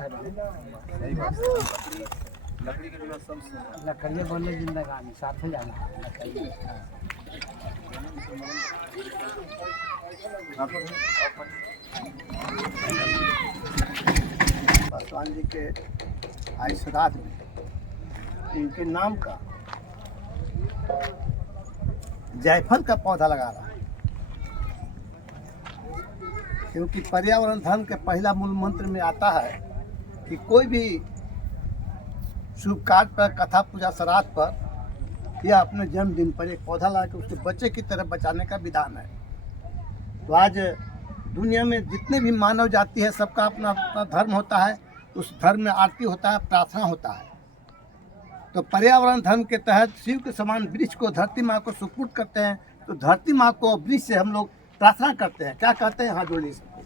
है सही बात है। लकड़ी के बिना सब लकड़ियाँ बोले जिंदगानी साथ ही जाना लकड़ी। पासवान जी के आज श्राद्ध में इनके नाम का जायफल का पौधा लगा रहा है, क्योंकि पर्यावरण धर्म के पहला मूल मंत्र में आता है कि कोई भी शुभ कार्य पर, कथा पूजा श्राद्ध पर या अपने जन्मदिन पर एक पौधा ला के उसके बच्चे की तरह बचाने का विधान है। तो आज दुनिया में जितने भी मानव जाति है सबका अपना अपना धर्म होता है, उस धर्म में आरती होता है, प्रार्थना होता है। तो पर्यावरण धर्म के तहत शिव के समान वृक्ष को धरती माँ को सुपुर्द करते हैं। तो धरती माँ को वृक्ष से हम लोग प्रार्थना करते हैं। क्या कहते हैं? हाथ जोड़िए सबको।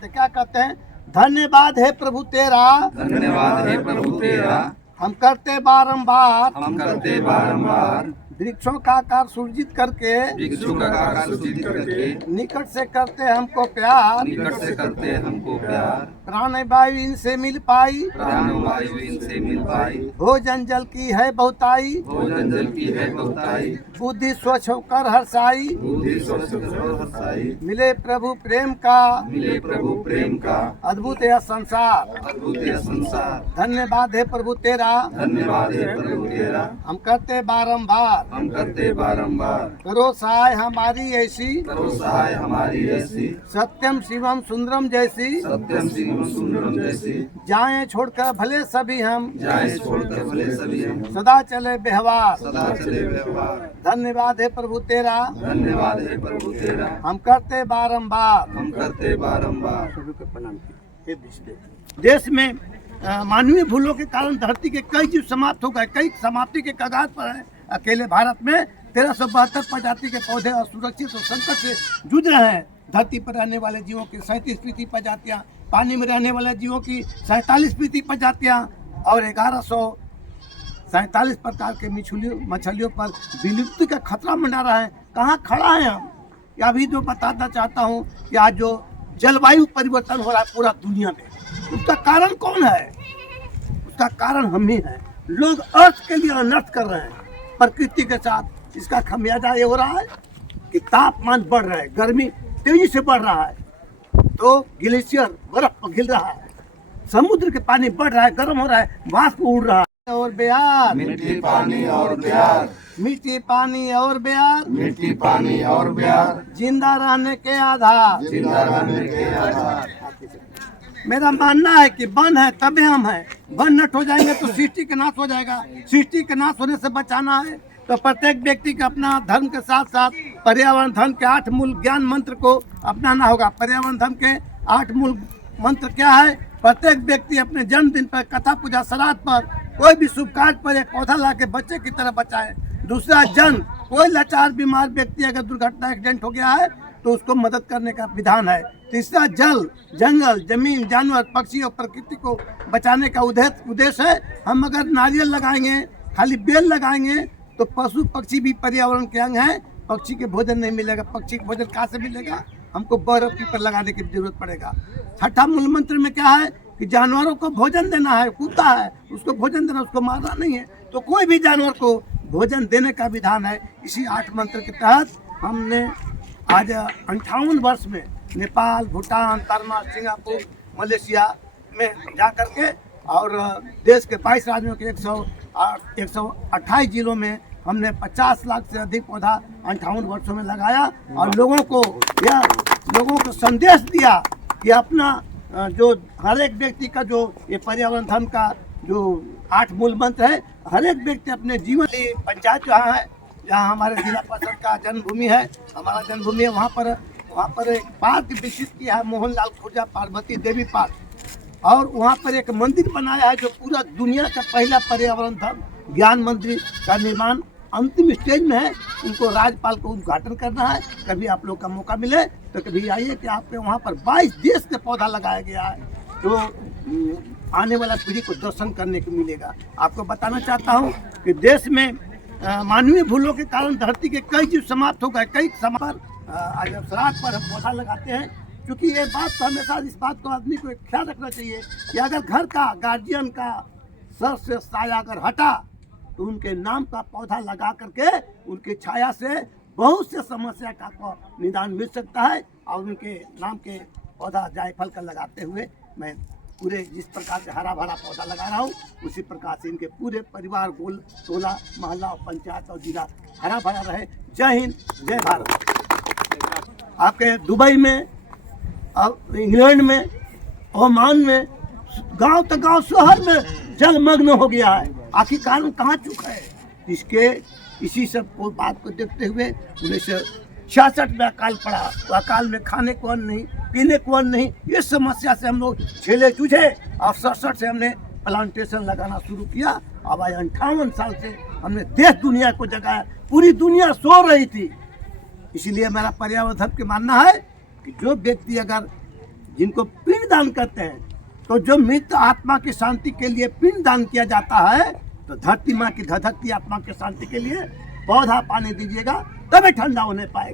तो क्या कहते हैं? धन्यवाद है प्रभु तेरा, धन्यवाद है प्रभु तेरा, हम करते बारंबार, हम करते बारंबार वृक्षों का आकार सृजित करके, वृक्षों का आकार सृजित करके, निकट से करते हमको प्यार, निकट से करते हमको प्यार, प्राण वायु इनसे मिल पाई, प्राण वायु इनसे मिल पाई, भोजन जल की है बहुताई, भोजन जल की है बहुताई, बुद्धि स्वच्छ होकर हर्षाई, बुद्धि स्वच्छ होकर हर्षाई, मिले प्रभु प्रेम का, मिले प्रभु प्रेम का अद्भुत यह संसार, अद्भुत यह संसार, धन्यवाद है प्रभु तेरा, धन्यवाद है प्रभु तेरा, हम करते बारंबार, हम करते बारंबार, करो सहाय हमारी ऐसी, करो सहाय हमारी ऐसी, सत्यम शिवम सुंदरम जैसी, सत्यम शिवम सुंदरम जैसी, जाएं छोड़कर भले सभी हम, जाए छोड़कर भले सभी हम, सदा चले व्यवहार, सदा चले व्यवहार, धन्यवाद है प्रभु तेरा, धन्यवाद है प्रभु तेरा, हम करते बारंबार। हम करते बारंबार। सभी को प्रणाम किए। देश में मानवीय भूलों के कारण धरती के कई जीव समाप्त हो गए, कई समाप्ति के कगार पर है। अकेले भारत में 1372 प्रजाति के पौधे असुरक्षित और संकट से जूझ रहे हैं। धरती पर रहने वाले जीवों की 37 प्रजातियां, पानी में रहने वाले जीवों की 47 प्रजातियां और 1147 प्रकार के मछलियों पर विलुप्ति का खतरा मंडरा रहा है। कहाँ खड़ा है हम? या भी जो बताना चाहता हूँ कि आज जो जलवायु परिवर्तन हो रहा है पूरा दुनिया में, उसका कारण कौन है? उसका कारण हम ही हैं। लोग अर्थ के लिए अनर्थ कर रहे हैं प्रकृति के साथ। इसका खमियाजा ये हो रहा है कि तापमान बढ़ रहा है, गर्मी तेजी से बढ़ रहा है, तो ग्लेशियर बर्फ पिघल रहा है, समुद्र के पानी बढ़ रहा है, गर्म हो रहा है, वाष्प उड़ रहा है। और प्यार, मिट्टी पानी और प्यार, मिट्टी पानी और प्यार, मिट्टी पानी और प्यार, जिंदा रहने के आधार, जिंदा रहने के आधार। मेरा मानना है कि वन है तभी हम हैं। वन नष्ट हो जाएंगे तो सृष्टि का नाश हो जाएगा। सृष्टि के नाश होने से बचाना है तो प्रत्येक व्यक्ति को अपना धर्म के साथ साथ पर्यावरण धर्म के 8 मूल ज्ञान मंत्र को अपनाना होगा। पर्यावरण धर्म के 8 मूल मंत्र क्या है? प्रत्येक व्यक्ति अपने जन्मदिन पर, कथा पूजा श्राद्ध पर, कोई भी शुभ कार्य पर एक पौधा ला के बच्चे की तरह बचाए। दूसरा, जन, कोई लाचार बीमार व्यक्ति अगर दुर्घटना एक्सीडेंट हो गया है तो उसको मदद करने का विधान है। तीसरा, जल, जंगल, जमीन, जानवर, पक्षी और प्रकृति को बचाने का उद्देश्य है। हम अगर नारियल लगाएंगे, खाली बेल लगाएंगे तो पशु पक्षी भी पर्यावरण के अंग हैं। पक्षी के भोजन नहीं मिलेगा। पक्षी के भोजन कहाँ से मिलेगा? हमको बर्फ पर लगाने की जरूरत पड़ेगा। छठा मूल मंत्र में क्या है कि जानवरों को भोजन देना है। कुत्ता है, उसको भोजन देना, उसको मारना नहीं है। तो कोई भी जानवर को भोजन देने का विधान है। इसी 8 मंत्र के तहत हमने आज 58 वर्ष में Nepal, Bhutan, Burma, Singapore, Malaysia में जा करके और देश के 22 राज्यों के 128 जिलों में हमने 50 लाख से अधिक पौधा 58 वर्षों में लगाया और लोगों को संदेश दिया कि अपना जो हर एक व्यक्ति का जो ये पर्यावरण धर्म का जो 8 मूल मंत्र है, हर एक व्यक्ति अपने जीवन की पंचायत जहाँ है, जहाँ हमारे जिला परिषद का जन्मभूमि है, हमारा जन्मभूमि है, वहाँ पर एक पार्क विकसित किया है, मोहनलाल खुर्जा पार्वती देवी पार्क, और वहाँ पर एक मंदिर बनाया है जो पूरा दुनिया का पहला पर्यावरण धर्म ज्ञान मंदिर का निर्माण अंतिम स्टेज में है। उनको राज्यपाल को उद्घाटन करना है। कभी आप लोग का मौका मिले तो कभी आइए कि आपके वहाँ पर 22 देश के पौधा लगाया गया है, तो आने वाला पीढ़ी को दर्शन करने को मिलेगा। आपको बताना चाहता हूँ कि देश में मानवीय भूलों के कारण धरती के कई जीव समाप्त हो गए। कई समाप्त आज श्राद्ध पर हम पौधा लगाते हैं क्योंकि ये बात तो हमेशा इस बात को आदमी को ख्याल रखना चाहिए कि अगर घर का गार्जियन का सर से साया अगर हटा तो उनके नाम का पौधा लगा करके उनकी छाया से बहुत से समस्या का निदान मिल सकता है। और उनके नाम के पौधा जायफल का लगाते हुए मैं पूरे जिस प्रकार से हरा भरा पौधा लगा रहा हूँ उसी प्रकार से इनके पूरे परिवार गोल टोला मोहल्ला और पंचायत और जिला हरा भरा रहे। जय हिंद, जय भारत। आपके दुबई में और इंग्लैंड में ओमान में गांव तो गांव शहर में जलमग्न हो गया है। आखिर कारण कहाँ चुका है? इसी सब को बात को देखते हुए 1966 में अकाल पड़ा। तो अकाल में खाने को अन्न नहीं, पीने को अन्न नहीं, ये समस्या से हम लोग झेले जूझे और 67 से हमने प्लांटेशन लगाना शुरू किया। अब आज 58 साल से हमने देश दुनिया को जगाया। पूरी दुनिया सो रही थी। इसीलिए मेरा पर्यावरण के मानना है कि जो व्यक्ति अगर जिनको पिंड दान करते हैं तो जो मृत आत्मा की शांति के लिए पिंड दान किया जाता है तो धरती माँ की धधकती आत्मा की शांति के लिए पौधा पानी दीजिएगा तभी ठंडा होने पाएगा।